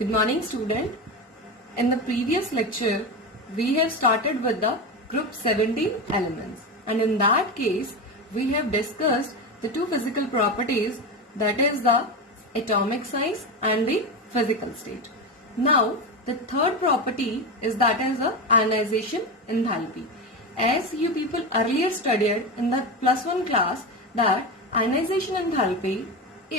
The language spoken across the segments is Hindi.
Good morning, student. In the previous lecture, we have started with the group 17 elements, and in that case, we have discussed the two physical properties, that is the atomic size and the physical state. Now, the third property is that is the ionization enthalpy. As you people earlier studied in the +1 class that ionization enthalpy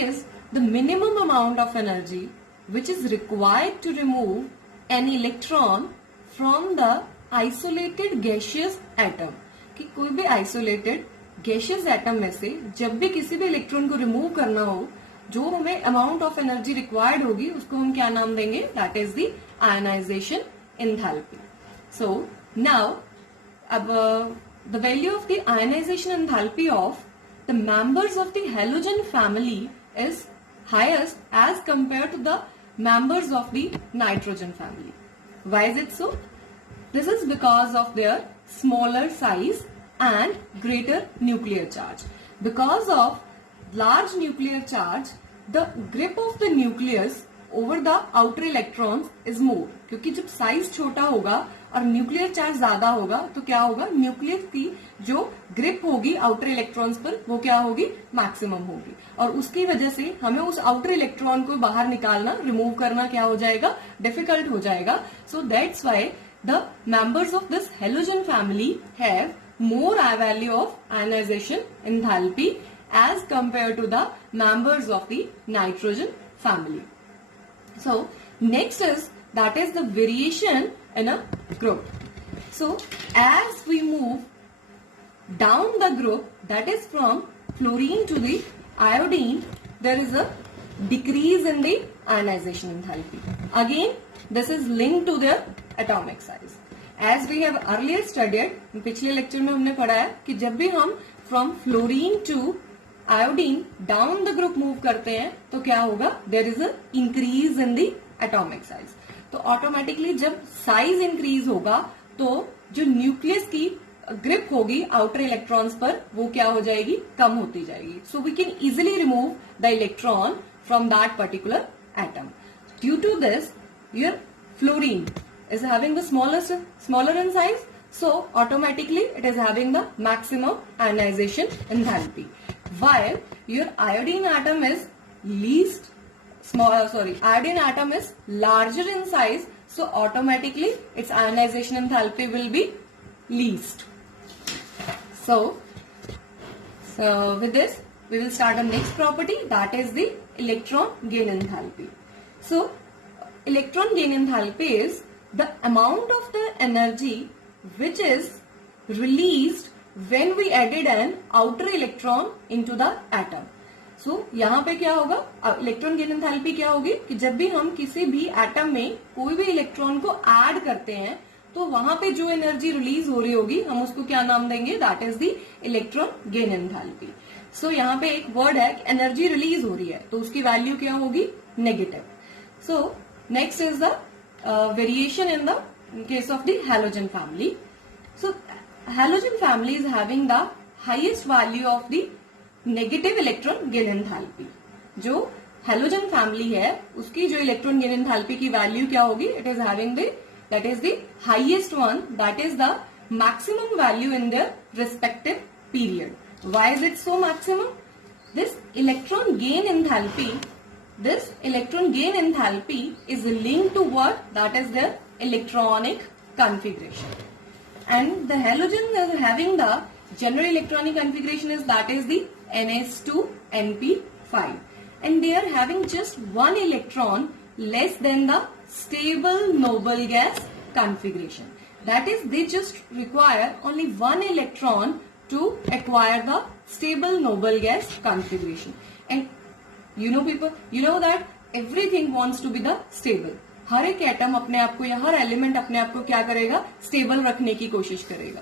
is the minimum amount of energy which is required to remove an electron from the isolated gaseous atom. कि कोई भी isolated gaseous atom में से जब भी किसी भी इलेक्ट्रॉन को रिमूव करना हो, जो हमें अमाउंट ऑफ एनर्जी रिक्वायर्ड होगी उसको हम क्या नाम देंगे? That is the ionization enthalpy. So now अब the value of the ionization enthalpy of the members of the halogen family is highest as compared to the members of the nitrogen family. Why is it so? This is because of their smaller size and greater nuclear charge. Because of large nuclear charge, the grip of the nucleus over the outer electrons is more. क्योंकि जब साइज छोटा होगा और न्यूक्लियर चार्ज ज्यादा होगा तो क्या होगा? न्यूक्लियस की जो ग्रिप होगी आउटर इलेक्ट्रॉन्स पर वो क्या होगी? मैक्सिमम होगी, और उसकी वजह से हमें उस आउटर इलेक्ट्रॉन को बाहर निकालना, रिमूव करना क्या हो जाएगा? डिफिकल्ट हो जाएगा. सो that's why the members of this halogen family have more value of ionization enthalpy as compared to the members of the nitrogen family. So next is that is the variation in a group. So as we move down the group, that is from fluorine to the iodine, there is a decrease in the ionization enthalpy. Again, this is linked to their atomic size. As we have earlier studied, पिछले लेक्चर में हमने पढ़ा है कि जब भी हम from fluorine to iodine down the group move करते हैं तो क्या होगा? There is a increase in the atomic size. तो ऑटोमेटिकली जब साइज इंक्रीज होगा तो जो न्यूक्लियस की ग्रिप होगी आउटर इलेक्ट्रॉन्स पर वो क्या हो जाएगी? कम होती जाएगी. So we can easily remove the electron from that particular atom. Due to this your fluorine is having the smaller in size, so automatically it is having the maximum ionization enthalpy, while your iodine atom is iodine atom is larger in size, so automatically its ionization enthalpy will be least. So with this we will start the next property, that is the electron gain enthalpy. So electron gain enthalpy is the amount of the energy which is released when we added an outer electron into the atom. So यहाँ पे क्या होगा? इलेक्ट्रॉन गेन एंथैल्पी क्या होगी कि जब भी हम किसी भी एटम में कोई भी इलेक्ट्रॉन को ऐड करते हैं तो वहां पे जो एनर्जी रिलीज हो रही होगी हम उसको क्या नाम देंगे? That is the electron gain enthalpy. So यहाँ पे एक वर्ड है कि एनर्जी रिलीज हो रही है तो उसकी वैल्यू क्या होगी? Negative. So next is the variation in the case of the halogen family. So halogen family is having the highest value of the negative electron gain enthalpy. जो halogen family है उसकी जो electron gain enthalpy की value क्या होगी? It is having that is the highest one, that is the maximum value in their respective period. Why is it so maximum? This electron gain enthalpy is linked to what? That is their electronic configuration. And the halogen is having the general electronic configuration is that is the ns2np5. And they are having just one electron less than the stable noble gas configuration. That is, they just require only one electron to acquire the stable noble gas configuration. And you know that everything wants to be the stable. हर एक एटम अपने आप को या हर एलिमेंट अपने आप को क्या करेगा? स्टेबल रखने की कोशिश करेगा.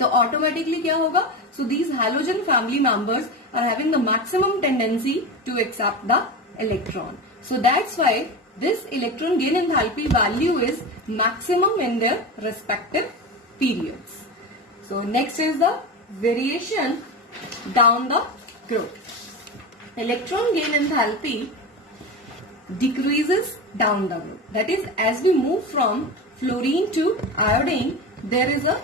तो ऑटोमेटिकली क्या होगा? So these halogen family members are having the maximum tendency to accept the electron. So that's why this electron gain enthalpy value is maximum in their respective periods. So next is the variation down the group. Electron gain enthalpy decreases down the group. That is, as we move from fluorine to iodine, there is a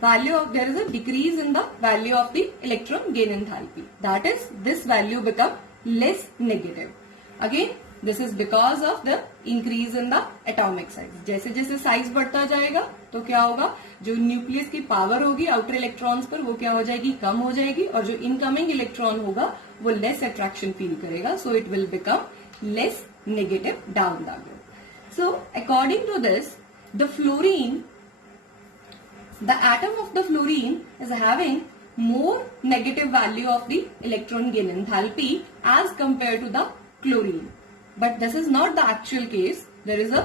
decrease in the value of the electron gain enthalpy. That is, this value become less negative. Again, this is because of the increase in the atomic size. जैसे जैसे साइज बढ़ता जाएगा तो क्या होगा, जो न्यूक्लियस की पावर होगी आउटर इलेक्ट्रॉन्स पर वो क्या हो जाएगी, कम हो जाएगी, और जो इनकमिंग इलेक्ट्रॉन होगा वो लेस अट्रैक्शन फील करेगा. So it will become less negative down the group. So according to this, the fluorine, the atom of the fluorine is having more negative value of the electron gain enthalpy as compared to the chlorine. But this is not the actual case. There is a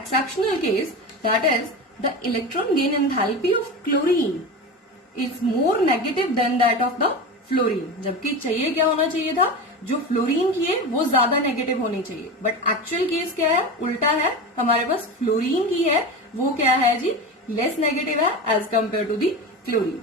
exceptional case, that is, the electron gain enthalpy of chlorine is more negative than that of the fluorine. जबकि चाहिए क्या होना चाहिए था, जो फ्लोरीन की है वो ज्यादा नेगेटिव होनी चाहिए. बट एक्चुअल केस क्या है, उल्टा है. हमारे पास फ्लोरीन की है वो क्या है जी, लेस नेगेटिव है as compare to the chlorine.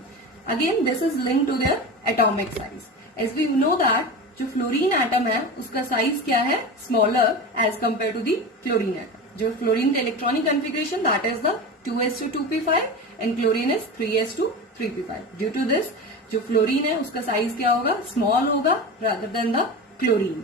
Again this is link to their atomic size. As we know that जो फ्लोरीन एटम है उसका साइज क्या है, smaller as compare to the chlorine atom. जो फ्लोरीन का electronic configuration that is the 2s2 and chlorine is 3s2 due to this जो फ्लोरीन है उसका साइज क्या होगा, स्मॉल होगा rather than the chlorine.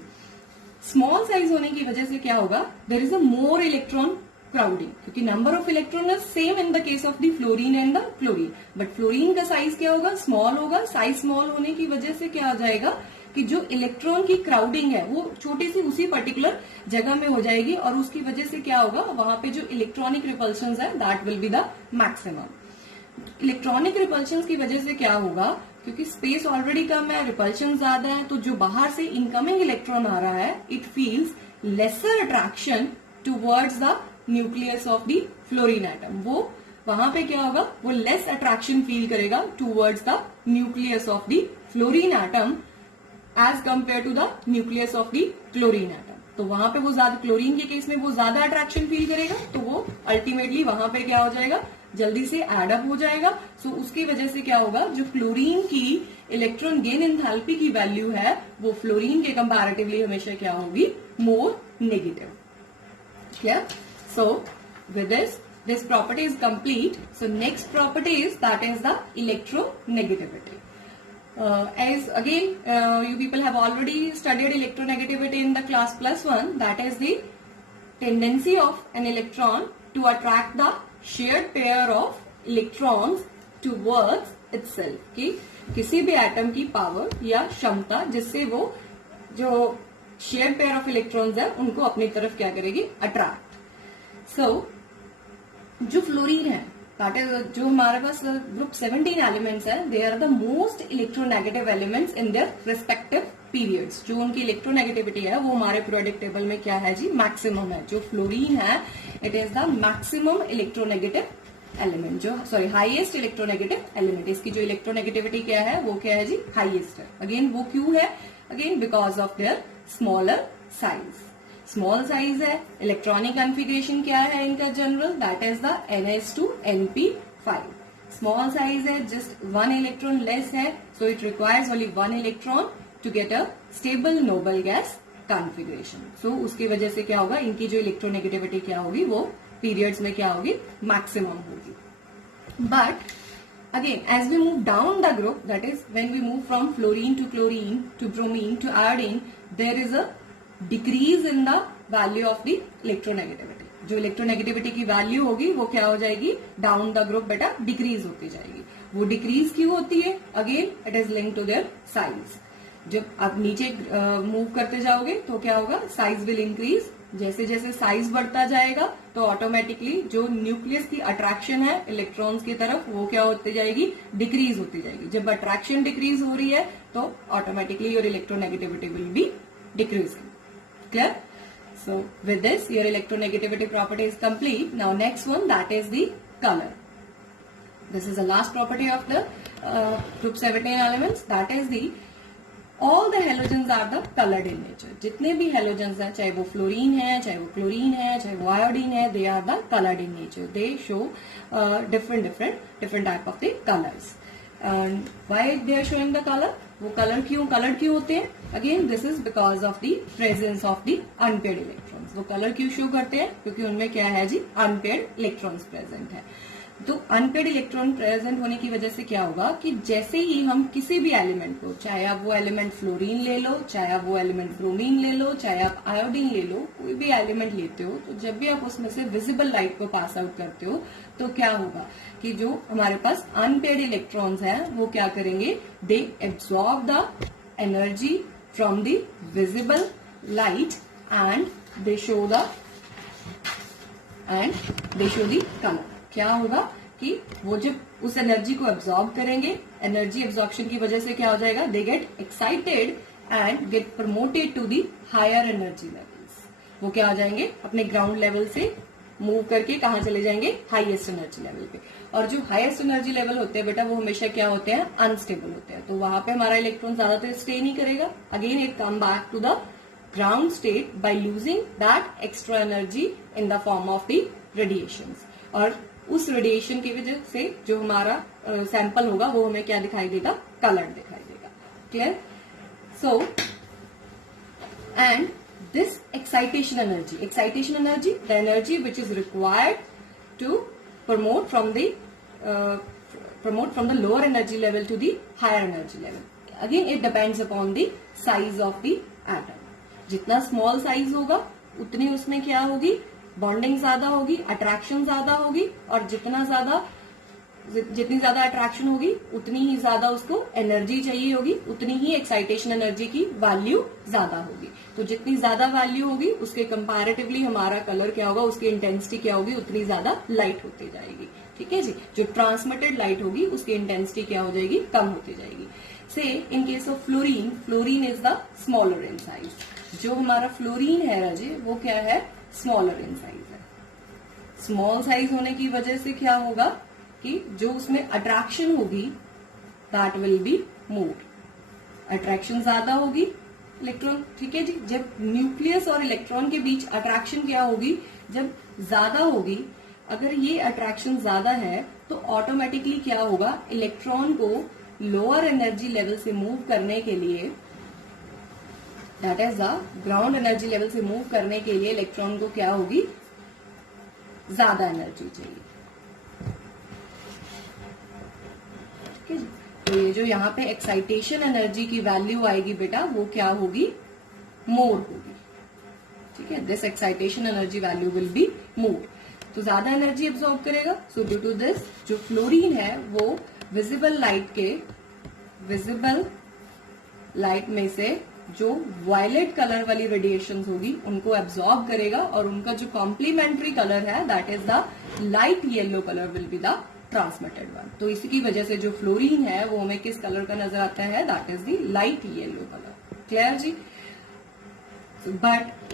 Small size होने की वजह से क्या होगा, there is a more electron crowding, क्योंकि number of electron is same in the case of the fluorine and the chlorine. But fluorine का साइज क्या होगा, स्मॉल होगा. साइज स्मॉल होने की वजह से क्या हो जाएगा कि जो इलेक्ट्रॉन की क्राउडिंग है वो छोटी सी उसी पर्टिकुलर जगह में हो जाएगी, और उसकी वजह से क्या होगा, वहां पे जो इलेक्ट्रॉनिक रिपल्शन है that will be the maximum. Electronic repulsion की वजह से क्या होगा, क्योंकि स्पेस ऑलरेडी कम है, रिपल्शन ज्यादा है, तो जो बाहर से इनकमिंग इलेक्ट्रॉन आ रहा है it feels lesser attraction towards the nucleus of the fluorine atom. वो वहां पे क्या होगा, वो लेस अट्रैक्शन फील करेगा towards the nucleus of the fluorine atom as compare to the nucleus of the chlorine atom. तो वहां पे वो ज्यादा, क्लोरीन के केस में वो ज्यादा अट्रैक्शन फील करेगा, तो वो अल्टीमेटली वहां पे क्या हो जाएगा, जल्दी से एड अप हो जाएगा. सो उसकी वजह से क्या होगा, जो क्लोरीन की इलेक्ट्रॉन गेन एंथैल्पी की वैल्यू है वो फ्लोरीन के कंपैरेटिवली हमेशा क्या होगी, more negative. Clear? So with this property is complete. So next property is that is the electronegativity. As again you people have already studied electronegativity in the class +1. That is the tendency of an electron to attract the shared pair of electrons towards itself. कि किसी भी एटम की पावर या क्षमता जिससे वो जो शेयर पेयर ऑफ इलेक्ट्रॉन्स है उनको अपनी तरफ क्या करेगी, अट्रैक्ट. सो जो फ्लोरीन है दैट इज, जो हमारे पास ग्रुप 17 एलिमेंट्स है, they are the most electronegative elements in their respective periods. जो उनकी इलेक्ट्रोनेगेटिविटी है वो हमारे पीरियोडिक टेबल में क्या है जी, मैक्सिमम है. जो फ्लोरीन है it is the maximum electronegative element, जो सॉरी हाईएस्ट इलेक्ट्रोनेगेटिव एलिमेंट. इसकी जो इलेक्ट्रोनेगेटिविटी क्या है वो क्या है जी, हाईएस्ट है. अगेन वो क्यों है, again because of their smaller size. Small size है, इलेक्ट्रॉनिक कॉन्फ़िगरेशन क्या है इनका general, that is the ns2np5. Small size है, जस्ट 1 इलेक्ट्रॉन लेस है, so it requires only 1 electron to get a stable noble gas configuration. So उसकी वजह से क्या होगा, इनकी जो इलेक्ट्रोनेगेटिविटी क्या होगी वो पीरियड्स में क्या होगी, मैक्सिमम होगी. But again as we move down the group, that is when we move from fluorine to chlorine to bromine to iodine, there is a decrease in the value of the electronegativity. जो इलेक्ट्रोनेगेटिविटी की वैल्यू होगी वो क्या हो जाएगी, डाउन द ग्रुप बेटा डिक्रीज होती जाएगी. वो डिक्रीज क्यों होती है, again it is link to their size. जब आप नीचे मूव करते जाओगे तो क्या होगा, साइज विल इंक्रीज. जैसे जैसे साइज बढ़ता जाएगा तो ऑटोमेटिकली जो न्यूक्लियस की अट्रैक्शन है इलेक्ट्रॉन्स की तरफ वो क्या होती जाएगी, डिक्रीज होती जाएगी. जब अट्रैक्शन डिक्रीज हो रही है तो automatically your electronegativity will be decreasing. Clear? So with this your electronegativity property is complete. Now next one, that is the color. This is the last property of the group 17 elements, that is the all the halogens are the colored in nature. जितने भी halogens हैं, चाहे वो फ्लोरीन है, चाहे वो क्लोरीन है, चाहे वो आयोडीन है, they are the colored in nature. They show different type of the colors. And why they are showing the color? वो कलर क्यों होते हैं? Again this is because of the presence of the unpaired electrons. वो कलर क्यों शो करते हैं? क्योंकि उनमें क्या है जी, अनपेड इलेक्ट्रॉन्स प्रेजेंट है. तो अनपेड इलेक्ट्रॉन प्रेजेंट होने की वजह से क्या होगा कि जैसे ही हम किसी भी एलिमेंट को, चाहे आप वो एलिमेंट फ्लोरीन ले लो, चाहे आप वो एलिमेंट ब्रोमीन ले लो, चाहे आप आयोडीन ले लो, कोई भी एलिमेंट लेते हो, तो जब भी आप उसमें से विजिबल लाइट को पास आउट करते हो तो क्या होगा कि जो हमारे पास अनपेड इलेक्ट्रॉन्स हैं वो क्या करेंगे, they absorb the energy from the visible light and they show the colour. क्या होगा कि वो जब उस एनर्जी को एब्सॉर्ब करेंगे, एनर्जी एब्सॉर्प्शन की वजह से क्या हो जाएगा, they get excited and get promoted to the higher energy levels. वो क्या हो जाएंगे, अपने ग्राउंड लेवल से मूव करके कहाँ चले जाएंगे, हाईएस्ट एनर्जी लेवल पे. और जो हाईएस्ट एनर्जी लेवल होते हैं बेटा, वो हमेशा क्या होते हैं, अनस्टेबल होते हैं. तो वहां पे हमारा इलेक्ट्रॉन ज्यादातर स्टे नहीं करेगा. Again it come back to the ground state by losing that extra energy in the form of the radiations. और उस रेडिएशन की वजह से जो हमारा सैंपल होगा वो हमें क्या दिखाई देगा, कलर दिखाई देगा. Clear? So and this excitation energy, the energy which is required to promote from the lower energy level to the higher energy level. Again it depends upon the size of the atom. जितना small size होगा उतनी उसमें क्या होगी, bonding ज्यादा होगी, attraction ज्यादा होगी, और जितनी ज्यादा अट्रैक्शन होगी उतनी ही ज्यादा उसको एनर्जी चाहिए होगी, उतनी ही एक्साइटेशन एनर्जी की वैल्यू ज्यादा होगी. तो जितनी ज्यादा वैल्यू होगी उसके कंपैरेटिवली हमारा कलर क्या होगा, उसकी इंटेंसिटी क्या होगी, उतनी ज्यादा लाइट होती जाएगी. ठीक है जी. जो ट्रांसमिटेड लाइट होगी उसकी इंटेंसिटी क्या हो जाएगी, कम होती जाएगी. से इन case of fluorine is the smaller in size. जो हमारा फ्लोरीन है राजे, वो क्या है, स्मॉलर इन साइज है. स्मॉल साइज होने की वजह से क्या होगा कि जो उसमें अट्रैक्शन होगी that will be more. Attraction ज्यादा होगी इलेक्ट्रॉन. ठीक है जी. जब न्यूक्लियस और इलेक्ट्रॉन के बीच अट्रैक्शन क्या होगी, जब ज्यादा होगी, अगर ये अट्रैक्शन ज्यादा है तो ऑटोमेटिकली क्या होगा, इलेक्ट्रॉन को लोअर एनर्जी लेवल से मूव करने के लिए, that is the ground energy level से मूव करने के लिए इलेक्ट्रॉन को क्या होगी, ज्यादा एनर्जी चाहिए. तो ये जो यहाँ पे एक्साइटेशन एनर्जी की वैल्यू आएगी बेटा, वो क्या होगी, मोर होगी. ठीक है. This excitation energy value will be more. तो ज्यादा एनर्जी एब्सॉर्ब करेगा. सो ड्यू टू दिस जो फ्लोरीन है वो विजिबल लाइट में से जो वायलेट कलर वाली रेडिएशंस होगी उनको एब्सॉर्ब करेगा, और उनका जो कॉम्प्लीमेंट्री कलर है that is the light yellow colour will be the transmitted one. तो इसी की वजह से जो फ्लोरीन है वो हमें किस कलर का नजर आता है, that is the light yellow colour. Clear जी. But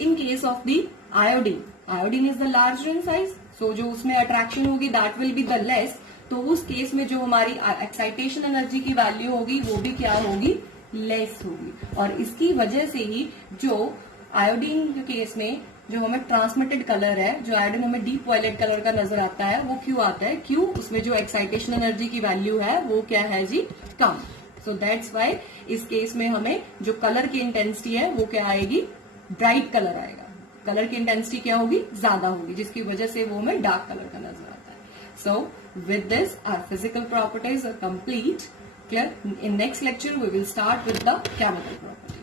in case of the iodine is the larger in size. So जो उसमें अट्रैक्शन होगी that will be the less. तो उस केस में जो हमारी एक्साइटेशन एनर्जी की वैल्यू होगी वो भी क्या होगी, लेस होगी. और इसकी वजह से ही जो आयोडीन के केस में जो हमें ट्रांसमिटेड कलर है, जो आयोडीन हमें डीप वायलेट कलर का नजर आता है, वो क्यों आता है, क्यों, उसमें जो एक्साइटेशन एनर्जी की वैल्यू है वो क्या है जी, कम. सो दैट्स वाई इस केस में हमें जो कलर की इंटेंसिटी है वो क्या आएगी, ब्राइट कलर आएगा. कलर की इंटेंसिटी क्या होगी, ज्यादा होगी, जिसकी वजह से वो हमें डार्क कलर का नजर आता है. So with this our physical properties are complete. Clear? In next lecture we will start with the chemical properties.